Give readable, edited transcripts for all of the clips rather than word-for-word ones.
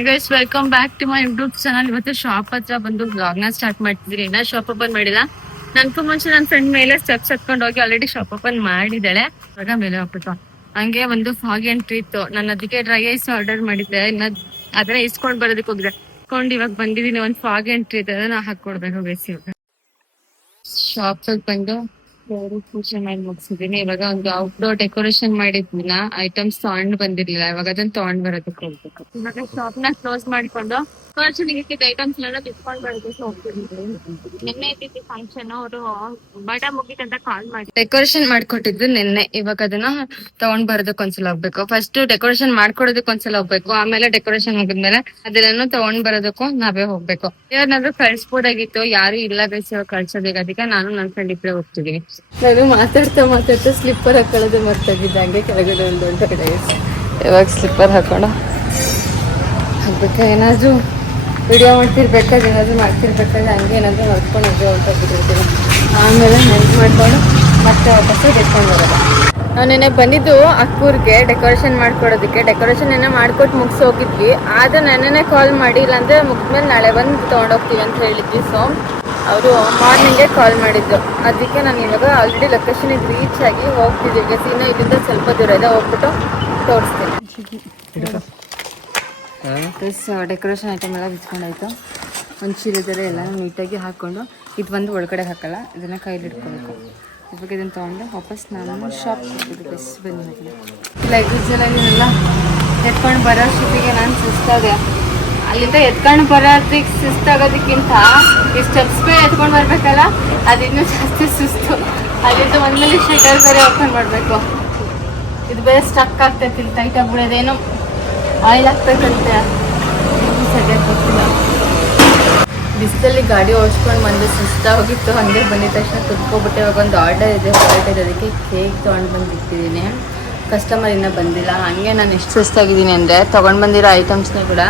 Hi guys, welcome back to my YouTube channel. ಇವತ್ತು shop ಹತ್ರ ಬಂದು ಬ್ಲಾಗ್ ನ ಸ್ಟಾರ್ಟ್ ಮಾಡ್ತಿದ್ರಿ. ಇನ್ನ ಶಾಪ್ ಓಪನ್ ಮಾಡಿಲ್ಲ. ನನ್ಗೂ ಮುಂಚೆ ನನ್ನ ಫ್ರೆಂಡ್ ಮೇಲೆ ಸ್ಟೆಪ್ಸ್ ಹತ್ಕೊಂಡು ಹೋಗಿ ಆಲ್ರೆಡಿ ಶಾಪ್ ಓಪನ್ ಮಾಡಿದ್ದಾಳೆ. ಇವಾಗ ಮೇಲೆ ಹೋಗ್ಬಿಟ್ಟು ಹಂಗೆ ಒಂದು ಫಾಗ್ ಎಂಟ್ರಿ ಇತ್ತು. ನಾನು ಅದಕ್ಕೆ ಡ್ರೈ ಐಸ್ ಆರ್ಡರ್ ಮಾಡಿದ್ದೆ. ಇನ್ನ ಅದನ್ನ ಇಸ್ಕೊಂಡ್ ಬರೋದಕ್ಕೆ ಹೋಗಿದ್ದೆ. ಇಸ್ಕೊಂಡು ಇವಾಗ ಬಂದಿದ್ದೀನಿ. ಒಂದು ಫಾಗ್ ಎಂಟ್ರಿ ಇದೆ, ಅದನ್ನ ಹಾಕೊಡ್ಬೇಕು ಬೇಸಿ. ಇವಾಗ ಶಾಪ್ ಬಂದು ಪೂಜೆ ಮಾಡಿ ಮುಗಿಸಿದೀನಿ. ಇವಾಗ ಒಂದು ಔಟ್ಡೋರ್ ಡೆಕೋರೇಷನ್ ಮಾಡಿದ್ನ ಐಟಮ್ಸ್ ತಗೊಂಡ್ ಬಂದಿರ್ಲಿಲ್ಲ. ಇವಾಗ ಅದನ್ನ ತಗೊಂಡ್ ಬರೋದಕ್ಕೆ ಹೋಗ್ಬೇಕು. ಇವಾಗ ಶಾಪ್ ನ ಕ್ಲೋಸ್ ಮಾಡ್ಕೊಂಡು ಐಟಮ್ಸ್ ಎಲ್ಲ ತಿಳ್ಕೊಂಡ್ ಬರೋದಕ್ಕೆ ಹೋಗ್ತಿದ್ವಿ. ನಿನ್ನೆ ಇದ್ದಿದ್ದು ಫಂಕ್ಷನ್, ಅವರು ಬಡ ಮುಗಿತಂತ ಕಾಲ್ ಮಾಡಿ ಡೆಕೋರೇಷನ್ ಮಾಡ್ಕೊಟ್ಟಿದ್ದು ನಿನ್ನೆ. ಇವಾಗ ಅದನ್ನ ತಗೊಂಡ್ ಬರೋದಕ್ಕೆ ಒಂದ್ಸಲ ಹೋಗ್ಬೇಕು. ಫಸ್ಟ್ ಡೆಕೋರೇಷನ್ ಮಾಡ್ಕೊಡೋದಕ್ಕೆ ಒಂದ್ಸಲ ಹೋಗ್ಬೇಕು. ಆಮೇಲೆ ಡೆಕೋರೇಷನ್ ಮುಗಿದ್ಮೇಲೆ ಅದೆಲ್ಲನೂ ತಗೊಂಡ್ ಬರೋದಕ್ಕೂ ನಾವೇ ಹೋಗ್ಬೇಕು. ಇವ್ರನ್ನಾದ್ರೂ ಕಳ್ಸ್ಬೋದಾಗಿತ್ತು, ಯಾರು ಇಲ್ಲ ಬೇಸಿ ಕಳ್ಸೋದೀಗ. ಅದಕ್ಕೆ ನಾನು ನನ್ನ ಫ್ರೆಂಡ್ ಇಬ್ಬರೇ ಹೋಗ್ತಿದೀವಿ. ನಾನು ಮಾತಾಡ್ತಾ ಸ್ಲಿಪ್ಪರ್ ಹಾಕೊಳ್ಳೋದು ಮರ್ತಾಗಿದ್ದೆ. ಹಂಗೆ ಕೆಳಗಡೆ ಒಂದು ದೊಡ್ಡ ಕಡೆ ಇವಾಗ ಸ್ಲಿಪ್ಪರ್ ಹಾಕೊಂಡು ಹೋಗ್ಬೇಕು. ಏನಾದ್ರು ವಿಡಿಯೋ ಮಾಡ್ತಿರ್ಬೇಕಾದ್ರೆ ಏನಾದ್ರು ಮಾಡ್ತಿರ್ಬೇಕಾದ್ರೆ ಹಂಗೆ ಏನಾದ್ರು ಹೊರ್ಕೊಂಡು ಹಂಗೆ ಹೊರಟೋಗ್ಬಿಟ್ಟಿರ್ತೀನಿ. ಆಮೇಲೆ ನೆನ್ಪು ಮಾಡ್ಕೊಂಡು ಮತ್ತೆ ವಾಪಸ್ಸು ಡೆಸ್ಕೊಂಡು ಬರೋದು. ನಾವು ನೆನ್ನೆ ಬಂದಿದ್ದು ಅಕ್ಕೂರ್ಗೆ ಡೆಕೋರೇಷನ್ ಮಾಡ್ಕೊಡೋದಕ್ಕೆ. ಡೆಕೋರೇಷನ್ ನೆನ್ನೆ ಮಾಡ್ಕೊಟ್ಟು ಮುಗಿಸಿ ಹೋಗಿದ್ವಿ. ಆದರೆ ನೆನ್ನೆ ಕಾಲ್ ಮಾಡಿ, ಇಲ್ಲಾಂದರೆ ಮುಗಿದ್ಮೇಲೆ ನಾಳೆ ಬಂದು ತೊಗೊಂಡೋಗ್ತೀವಿ ಅಂತ ಹೇಳಿದ್ವಿ. ಸೊ ಅವರು ಮಾರ್ನಿಂಗೇ ಕಾಲ್ ಮಾಡಿದ್ದು. ಅದಕ್ಕೆ ನಾನು ಇವಾಗ ಆಲ್ರೆಡಿ ಲೊಕೇಶನಿಗೆ ರೀಚ್ ಆಗಿ ಹೋಗ್ತಿದ್ದೀವಿ. ಸೀನಾ ಇಲ್ಲಿಂದ ಸ್ವಲ್ಪ ದೂರ ಇದೆ, ಹೋಗ್ಬಿಟ್ಟು ತೋರಿಸ್ತೀನಿ. ಡೆಕೋರೇಷನ್ ಐಟಮ್ ಎಲ್ಲ ಬಿಚ್ಕೊಂಡಾಯ್ತು. ಒಂದು ಚೀಲದಲ್ಲಿ ಎಲ್ಲ ನೀಟಾಗಿ ಹಾಕ್ಕೊಂಡು, ಇದು ಬಂದು ಒಳಗಡೆ ಹಾಕಲ್ಲ, ಇದನ್ನು ಕೈಲಿ ಇಟ್ಕೊಬೇಕು. ಇವಾಗ ಇದನ್ನು ತೊಗೊಂಡು ವಾಪಸ್ ನಾನು ಶಾಪ್ ಹೋಗ್ತಿದ್ದೆ. ಬೆಸ್ಟ್ ಬಂದಿದ್ದೀನಿ. ಲಗೇಜ್ ಎಲ್ಲ ಇದನ್ನೆಲ್ಲ ಎತ್ಕೊಂಡು ಬರೋ ಶಿಪಿಗೆ ನಾನು ಸುಸ್ತಾದೆ. ಅಲ್ಲಿಂದ ಎತ್ಕೊಂಡು ಬರೋದಕ್ಕೆ ಸುಸ್ತಾಗೋದಕ್ಕಿಂತ ಈ ಸ್ಟೆಪ್ಸ್ ಬೇರೆ ಎತ್ಕೊಂಡು ಬರ್ಬೇಕಲ್ಲ, ಅದಿನ್ನೂ ಜಾಸ್ತಿ ಸುಸ್ತು. ಅಲ್ಲಿಂದ ಒಂದ್ಮೇಲೆ ಶಟರ್ ಬೇರೆ ಓಪನ್ ಮಾಡಬೇಕು. ಇದು ಬೇರೆ ಸ್ಟಕ್ ಆಗ್ತೈತಿ, ಟೈಟ್ ಆಗ್ಬಿಡೋದೇನೋ ಆಯಿಲ್ ಹಾಕ್ಬೇಕಂತೆ. ಸರಿಯಾಗಿ ಗೊತ್ತಿಲ್ಲ. ಬಿಸಿಲಲ್ಲಿ ಗಾಡಿ ಓಡಿಸ್ಕೊಂಡು ಬಂದು ಸುಸ್ತಾಗಿತ್ತು. ಹಾಗೆ ಬಂದಿದ ತಕ್ಷಣ ಕುತ್ಕೊಬಿಟ್ಟೆ. ಇವಾಗ ಒಂದು ಆರ್ಡರ್ ಇದೆ, ಹೊರಟಿದೆ. ಅದಕ್ಕೆ ಕೇಕ್ ತೊಗೊಂಡು ಬಂದು ಇಟ್ಟಿದ್ದೀನಿ. ಕಸ್ಟಮರ್ ಇನ್ನೂ ಬಂದಿಲ್ಲ. ಹಾಗೆ ನಾನು ಎಷ್ಟು ಸುಸ್ತಾಗಿದ್ದೀನಿ ಅಂದರೆ ತೊಗೊಂಡು ಬಂದಿರೋ ಐಟಮ್ಸ್ನ ಕೂಡ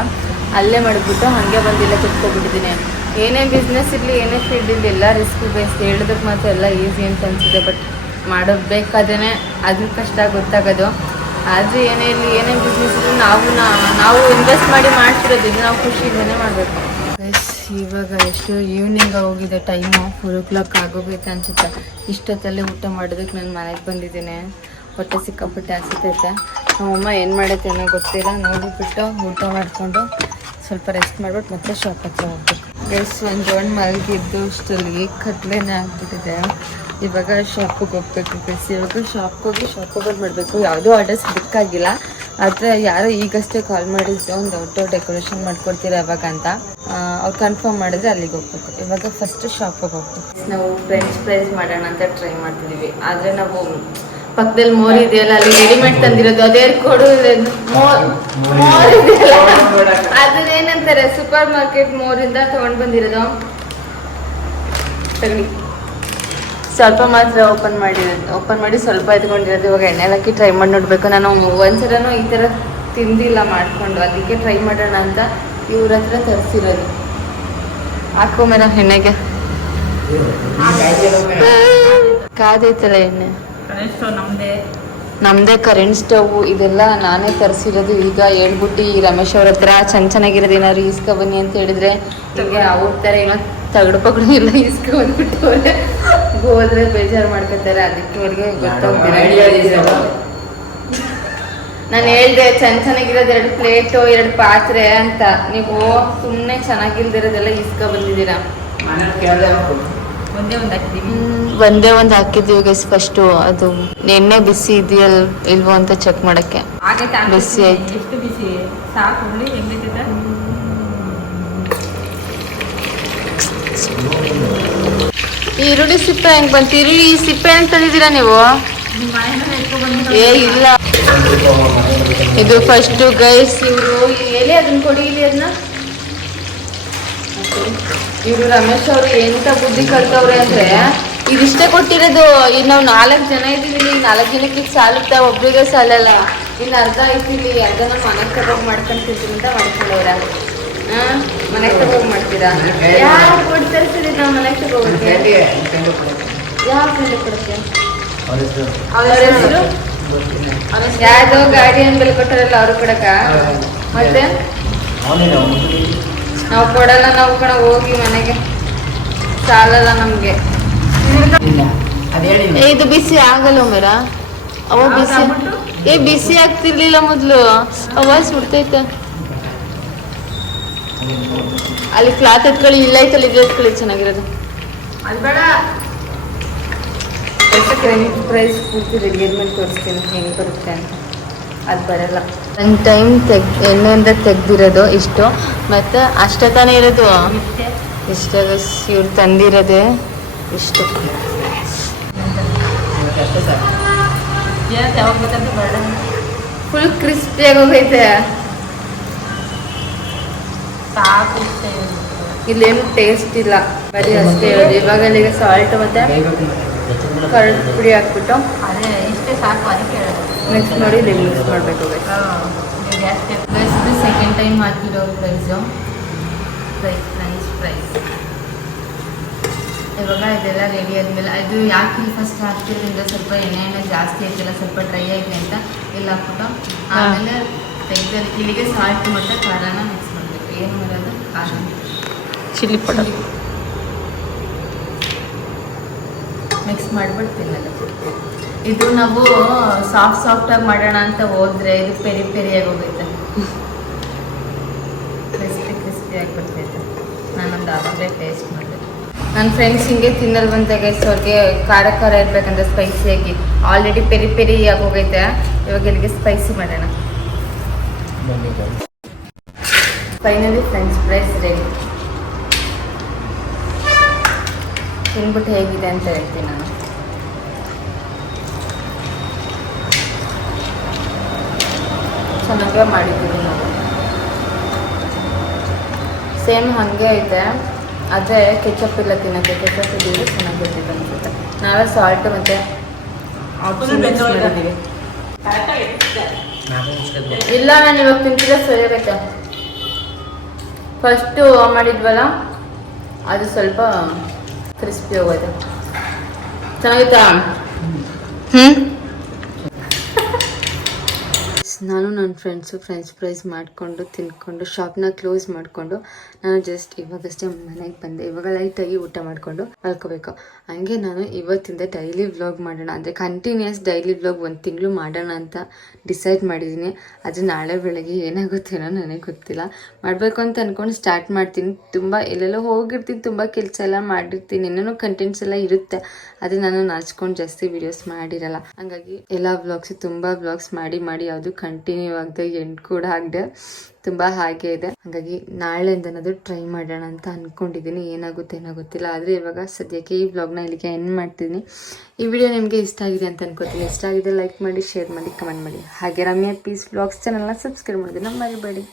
ಅಲ್ಲೇ ಮಾಡಿಬಿಟ್ಟು ಹಾಗೆ ಬಂದಿಲ್ಲ ಕುತ್ಕೊಬಿಟ್ಟಿದ್ದೀನಿ. ಏನೇ ಬಿಸ್ನೆಸ್ ಇರಲಿ, ಏನೇ ಫೀಲ್ಡ್ ಇರಲಿ, ಎಲ್ಲ ರಿಸ್ಕ್ ಬೇಸ್. ಹೇಳೋದಕ್ಕೆ ಮಾತ್ರ ಎಲ್ಲ ಈಸಿ ಅಂತ ಅನಿಸುತ್ತೆ, ಬಟ್ ಮಾಡೋಬೇಕಾದ್ರೆ ಅದ್ರ ಕಷ್ಟ ಗೊತ್ತಾಗೋದು. ಆದರೆ ಏನೇ ಇರಲಿ, ಏನೇ ಬಿಸ್ನೆಸ್ ಇರಲಿ, ನಾವು ಇನ್ವೆಸ್ಟ್ ಮಾಡಿ ಮಾಡ್ತಿರೋದು, ಇದು ನಾವು ಖುಷಿಯಿಂದನೇ ಮಾಡಬೇಕು. ಇವಾಗ ಎಷ್ಟು ಈವ್ನಿಂಗ್ ಹೋಗಿದೆ, ಟೈಮು 4 o'clock ಆಗೋಗೈತೆ ಅನಿಸುತ್ತೆ. ಇಷ್ಟೊತ್ತಲ್ಲಿ ಊಟ ಮಾಡೋದಕ್ಕೆ ನಾನು ಮನೆಗೆ ಬಂದಿದ್ದೀನಿ. ಹೊಟ್ಟೆ ಸಿಕ್ಕಾಪಟ್ಟೆ ಅನಿಸುತ್ತೈತೆ. ನಮ್ಮಮ್ಮ ಏನು ಮಾಡೈತೆ ಅನ್ನೋ ಗೊತ್ತಿಲ್ಲ. ನೋಡಿಬಿಟ್ಟು ಊಟ ಮಾಡಿಕೊಂಡು ಸ್ವಲ್ಪ ರೆಸ್ಟ್ ಮಾಡ್ಬಿಟ್ಟು ಮತ್ತೆ ಶಾಪ್ ಹತ್ರ ಹೋಗ್ಬೇಕು. ಒಂದು ಜೋನ್ ಮಲಗಿದ್ದು ಅಷ್ಟರಲ್ಲಿ ಕತ್ಲೇನೆ ಆಗ್ಬಿಟ್ಟಿದೆ. ಇವಾಗ ಶಾಪಿಗೆ ಹೋಗ್ಬೇಕು. ಇವಾಗ ಶಾಪ್ಗೆ ಹೋಗಿ ಶಾಪ್ ಓಪನ್ ಮಾಡಬೇಕು. ಯಾವುದೂ ಆರ್ಡರ್ಸ್ ಬಿಕ್ಕಾಗಿಲ್ಲ. ಆದರೆ ಯಾರೋ ಈಗಷ್ಟೇ ಕಾಲ್ ಮಾಡಿದ್ದು, ಒಂದು ಔಟ್ಡೋರ್ ಡೆಕೋರೇಷನ್ ಮಾಡ್ಕೊಡ್ತೀರಾ ಯಾವಾಗ ಅಂತ. ಅವ್ರು ಕನ್ಫರ್ಮ್ ಮಾಡಿದ್ರೆ ಅಲ್ಲಿಗೆ ಹೋಗ್ಬೇಕು. ಇವಾಗ ಫಸ್ಟ್ ಶಾಪಿಗೆ ಹೋಗ್ಬೇಕು. ನಾವು ಫ್ರೆಂಚ್ ಫ್ರೈಸ್ ಮಾಡೋಣ ಅಂತ ಟ್ರೈ ಮಾಡ್ತಿದ್ದೀವಿ. ಆದರೆ ನಾವು ಪಕ್ಕದಲ್ಲಿ ಮೋರ್ ಇದೆಯಲ್ಲ, ಅಲ್ಲಿ ರೆಡಿಮೇಡ್ ತಂದಿರೋದು, ಅದೇ ಕೊಡು. ಮೋರ್ ಇದೆಯಲ್ಲ, ಅದನ್ನೇನಂತಾರೆ, ಸೂಪರ್ ಮಾರ್ಕೆಟ್ ಮೋರಿಂದ ತೊಗೊಂಡು ಬಂದಿರೋದು. ಸ್ವಲ್ಪ ಮಾತ್ರ ಓಪನ್ ಮಾಡಿ ಸ್ವಲ್ಪ ಎತ್ಕೊಂಡಿರೋದು. ಇವಾಗ ಎಣ್ಣೆಲಿ ಹಾಕಿ ಟ್ರೈ ಮಾಡಿ ನೋಡಬೇಕು. ನಾನು ಒಂದ್ಸಲನೂ ಈ ಥರ ತಿಂದಿಲ್ಲ ಮಾಡಿಕೊಂಡು, ಅದಕ್ಕೆ ಟ್ರೈ ಮಾಡೋಣ ಅಂತ ಇವ್ರ ಹತ್ರ ತರಿಸಿರೋದು. ಹಾಕೋ ಮೇಲೆ ಎಣ್ಣೆಗೆ ಕಾದೈತಲ್ಲ ಎಣ್ಣೆ. ನಮ್ಮದೇ ಕರೆಂಟ್ ಸ್ಟವ್. ಇದೆಲ್ಲ ನಾನೇ ತರಿಸಿರೋದು. ಈಗ ಹೇಳ್ಬಿಟ್ಟು ರಮೇಶ್ ಅವ್ರ ಹತ್ರ ಚೆನ್ನಾಗಿರೋದು ಏನಾದ್ರು ಈಸ್ಕೊ ಬನ್ನಿ ಅಂತ ಹೇಳಿದ್ರೆ, ಈಗ ಅವ್ರ ಥರ ಏನೋ ತಗಡು ಎಲ್ಲ ಈಸ್ಕೊ ಬಂದ್ಬಿಟ್ಟು ಹೋದ್ರೆ ಬೇಜಾರು ಮಾಡ್ಕೊತಾರೆ. ಅದಕ್ಕೆ ಅವ್ರಿಗೆ ಗೊತ್ತಾಗ್ತಿಲ್ಲ. ನಾನು ಹೇಳ್ದೆ ಚೆನ್ನಾಗಿರೋದು 2 ಪ್ಲೇಟು 2 ಪಾತ್ರೆ ಅಂತ. ನೀವು ಸುಮ್ಮನೆ ಚೆನ್ನಾಗಿಲ್ದಿರೋದೆಲ್ಲ ಈಸ್ಕೊ ಬಂದಿದ್ದೀರಾ. ಒಂದೇ ಒಂದು ಹಾಕಿದ್ದೀವಿ ಗೈಸ್. ಫಸ್ಟು ಅದು ಎಣ್ಣೆ ಬಿಸಿ ಇದೆಯಲ್ಲ ಇಲ್ವೋ ಅಂತ ಚೆಕ್ ಮಾಡಕ್ಕೆ. ಬಿಸಿ ಆಯ್ತು. ಈರುಳ್ಳಿ ಸಿಪ್ಪೆ ಹೆಂಗ್ ಬಂತು? ಈರುಳ್ಳಿ ಸಿಪ್ಪೆ ಅಂತ ತಂದಿದ್ದೀರಾ ನೀವು? ಏ ಇಲ್ಲ, ಇದು ಫಸ್ಟು ಗೈಸ್. ಇವರು ಎಲ್ಲಿ ಅದನ್ನ ಕೊಡಿ, ಇಲ್ಲಿ ಅದನ್ನ. ಇವರು ರಮೇಶ್ ಅವರು ಎಂತ ಬುದ್ಧಿ ಕಲ್ತವ್ರೆ ಅಂದ್ರೆ, ಇದಿಷ್ಟೇ ಕೊಟ್ಟಿರೋದು. ಈಗ ನಾವು 4 ಜನ ಇದ್ದೀವಿ. 4 ಜನಕ್ಕೆ ಸಾಲುತ್ತಾ? ಒಬ್ರಿಗೆ ಸಾಲಲ್ಲ. ಇನ್ನು ಅರ್ಧ ಐತಿಲ್ಲಿ, ಅರ್ಧ ನಮ್ಮ ಮನೆಗೆ ತಗೋಗಿ ಮಾಡ್ಕೊಂಡು ತಿಂತೀನಿ ಅಂತ ಮಾಡ್ಕೊಂಡವ್ರ. ಮನೆಗೆ ತಗೋಗಿ ಮಾಡ್ತೀರಾ? ಯಾವ ಕೊಟ್ಟು ತರಿಸಿದ್ರಿ ನಾವು ಮನೆಗೆ ತಗೋಬೇಕು? ಯಾವ ಫ್ರೆಂಡ್ ಕೊಡುತ್ತೆ? ಅವ್ರ ಹೆಸರು ಯಾವ್ದೋ ಗಾಡಿ ಅಂತ ಬೆಲೆ ಕೊಟ್ಟಾರಲ್ಲ, ಅವ್ರು ಕೊಡಕ. ಮತ್ತೆ ನಾವು ಕೊಡಲ್ಲ, ನಾವು ಕಣ ಹೋಗಿ ಮನೆಗೆ ಸಾಲಲ್ಲ ನಮಗೆ. ಇದು ಬಿಸಿ ಆಗಲ್ಲ ಮೇರ, ಅವ ಬಿಸಿ ಬಿಸಿ ಆಗ್ತಿರ್ಲಿಲ್ಲ ಮೊದಲು, ಅವಾಜ್ ಬಿಡ್ತೈತೆ. ಅಲ್ಲಿ ಕ್ಲಾತ್ ಎತ್ಕೊಳ್ಳಿ, ಇಲ್ಲ ಐತಲ್ಲ ಇದು ಎತ್ಕೊಳ್ಳಿ, ಚೆನ್ನಾಗಿರೋದು. ಅದು ಬೇಡ. ಪ್ರೈಸ್ ಪೂರ್ತಿ ರೆಡಿಮೇಡ್ ತೋರಿಸ್ತೀನಿ ಹೆಂಗೆ ಬರುತ್ತೆ ಅಂತ. ಅದು ಬರಲ್ಲ. ನನ್ನ ಟೈಮ್ ಎಣ್ಣೆಯಿಂದ ತೆಗ್ದಿರೋದು ಇಷ್ಟು, ಮತ್ತು ಅಷ್ಟೇ ತಾನೇ ಇರೋದು. ಇಷ್ಟ ಇವ್ರು ತಂದಿರೋದೆ ಇಷ್ಟು. ಫುಲ್ ಕ್ರಿಸ್ಪಿಯಾಗಿ ಹೋಗೈತೆ. ಇಲ್ಲೇನು ಟೇಸ್ಟ್ ಇಲ್ಲ, ಬರೀ ಅಷ್ಟೇ ಇರೋದು. ಇವಾಗ ಅಲ್ಲಿಗೆ ಸಾಲ್ಟ್ ಮತ್ತು ಕರ್ಡ್ ಪುಡಿ ಹಾಕ್ಬಿಟ್ಟು ಇಷ್ಟೇ ಸಾಕು, ಅದಕ್ಕೆ ಮಿಕ್ಸ್ ಮಾಡಿ ಇಲ್ಲಿ ಮಿಕ್ಸ್ ಮಾಡಬೇಕು. ಇದು ಸೆಕೆಂಡ್ ಟೈಮ್ ಹಾಕಿರೋ ಪ್ರೈಸು, ಫ್ರೆಂಚ್ ಫ್ರೈಸ್. ಇವಾಗ ಇದೆಲ್ಲ ರೆಡಿ ಆದಮೇಲೆ ಇದು ಯಾಕೆ ಫಸ್ಟ್ ಹಾಕ್ತಿರೋದ್ರಿಂದ ಸ್ವಲ್ಪ ಎಣ್ಣೆ ಜಾಸ್ತಿ ಆಯ್ತಿಲ್ಲ, ಸ್ವಲ್ಪ ಡ್ರೈ ಆಗಿದೆ ಅಂತ ಇಲ್ಲಿ ಹಾಕ್ಬಿಟ್ಟು ಆಮೇಲೆ ತೆಗೆದು ಇಲ್ಲಿಗೆ ಸಾಲ್ಟ್ ಮತ್ತು ಖಾರನ ಮಿಕ್ಸ್ ಮಾಡಬೇಕು. ಏನು ಮಾಡೋದು ಖಾರ ಚಿಲ್ಲಿ ಪೌಡರ್ ಮಿಕ್ಸ್ ಮಾಡಿಬಿಟ್ಟು ತಿನ್ನೋದು. ಇದು ನಾವು ಸಾಫ್ಟಾಗಿ ಮಾಡೋಣ ಅಂತ ಹೋದ್ರೆ ಇದು ಪೆರಿಯಾಗಿ ಹೋಗೈತೆ, ಕ್ರಿಸ್ಪಿ ಆಗಿಬಿಡ್ತೈತೆ. ನಾನೊಂದು ಆವಾಗಲೇ ಟೇಸ್ಟ್ ಮಾಡಿದೆ. ನನ್ನ ಫ್ರೆಂಡ್ಸ್ ಹಿಂಗೆ ತಿನ್ನಲ್ ಬಂದಾಗ ಅವ್ರಿಗೆ ಖಾರ ಇರ್ಬೇಕಂದ್ರೆ ಸ್ಪೈಸಿಯಾಗಿ, ಆಲ್ರೆಡಿ ಪೆರಿಯಾಗಿ ಹೋಗೈತೆ. ಇವಾಗ ಇಲ್ಲಿಗೆ ಸ್ಪೈಸಿ ಮಾಡೋಣ. Finally French fries ready. ತಿನ್ಬಿಟ್ಟು ಹೇಗಿದೆ ಅಂತ ಹೇಳ್ತೀನಿ ನಾನು. ಚೆನ್ನಾಗೇ ಮಾಡಿದ್ದೀವಿ ನಾವು. ಸೇಮ್ ಹಾಗೆ ಐತೆ, ಅದೇ ಕೆಚಪ್ ಇಲ್ಲ ತಿನ್ನೋಕ್ಕೆ. ಕೆಚಪ್ ಇದ್ದೀವಿ ಚೆನ್ನಾಗಿರ್ತಿತ್ತು ಅನ್ಸುತ್ತೆ. ನಾವೇ ಸಾಲ್ಟ್ ಮತ್ತು ಮಾಡಿದ್ದೀವಿ. ಇಲ್ಲ, ನಾನು ಇವಾಗ ತಿಂತಿಲ್ಲ, ಸರಿಯಾಗೈತೆ. ಫಸ್ಟು ಮಾಡಿದ್ವಲ್ಲ ಅದು ಸ್ವಲ್ಪ ಕ್ರಿಸ್ಪಿ ಹೋಗೋದು. ಚೆನ್ನಾಗಿತ್ತಾ? ನಾನು ನನ್ನ ಫ್ರೆಂಡ್ಸು ಫ್ರೆಂಚ್ ಫ್ರೈಸ್ ಮಾಡಿಕೊಂಡು ತಿನ್ಕೊಂಡು ಶಾಪ್ನ ಕ್ಲೋಸ್ ಮಾಡಿಕೊಂಡು ನಾನು ಜಸ್ಟ್ ಇವಾಗಷ್ಟೇ ಮನೆಗೆ ಬಂದೆ. ಇವಾಗ ಲೈಟಾಗಿ ಊಟ ಮಾಡಿಕೊಂಡು ಮಲ್ಕೋಬೇಕು. ಹಂಗೆ ನಾನು ಇವತ್ತಿಂದ ಡೈಲಿ ವ್ಲಾಗ್ ಮಾಡೋಣ ಅಂದರೆ ಕಂಟಿನ್ಯೂಸ್ ಡೈಲಿ ವ್ಲಾಗ್ 1 ತಿಂಗಳು ಮಾಡೋಣ ಅಂತ ಡಿಸೈಡ್ ಮಾಡಿದ್ದೀನಿ. ಅದು ನಾಳೆ ಬೆಳಗ್ಗೆ ಏನಾಗುತ್ತೇನೋ ನನಗೆ ಗೊತ್ತಿಲ್ಲ. ಮಾಡಬೇಕು ಅಂತ ಅಂದ್ಕೊಂಡು ಸ್ಟಾರ್ಟ್ ಮಾಡ್ತೀನಿ. ತುಂಬ ಎಲ್ಲೆಲ್ಲೋ ಹೋಗಿರ್ತೀನಿ, ತುಂಬ ಕೆಲಸ ಎಲ್ಲ ಮಾಡಿರ್ತೀನಿ, ಏನೇನೋ ಕಂಟೆಂಟ್ಸ್ ಎಲ್ಲ ಇರುತ್ತೆ. ಅದು ನಾನು ನಾಚ್ಕೊಂಡು ಜಾಸ್ತಿ ವೀಡಿಯೋಸ್ ಮಾಡಿರಲ್ಲ. ಹಾಗಾಗಿ ಎಲ್ಲ ವ್ಲಾಗ್ಸು ತುಂಬ ವ್ಲಾಗ್ಸ್ ಮಾಡಿ ಯಾವುದು ಕಂಟಿನ್ಯೂ ಆಗದೆ ಎಂಡ್ ಕೂಡ ಆಗದೆ ತುಂಬ ಹಾಗೆ ಇದೆ. ಹಾಗಾಗಿ ನಾಳೆಯಿಂದನಾದರೂ ಟ್ರೈ ಮಾಡೋಣ ಅಂತ ಅಂದ್ಕೊಂಡಿದ್ದೀನಿ. ಏನಾಗುತ್ತೆ ಏನೋ ಗೊತ್ತಿಲ್ಲ. ಆದರೆ ಇವಾಗ ಸದ್ಯಕ್ಕೆ ಈ ವ್ಲಾಗ್ನ ಇಲ್ಲಿಗೆ ಎಂಡ್ ಮಾಡ್ತೀನಿ. ಈ ವಿಡಿಯೋ ನಿಮಗೆ ಇಷ್ಟ ಆಗಿದೆ ಅಂತ ಅನ್ಕೋತೀನಿ. ಇಷ್ಟ ಆಗಿದೆ ಲೈಕ್ ಮಾಡಿ, ಶೇರ್ ಮಾಡಿ, ಕಮೆಂಟ್ ಮಾಡಿ. ಹಾಗೆ ರಮ್ಯಾ ಪೀಸ್ ವ್ಲಾಗ್ಸ್ ಚಾನಲ್ನ ಸಬ್ಸ್ಕ್ರೈಬ್ ಮಾಡೋದನ್ನ ಮರಿಬೇಡಿ.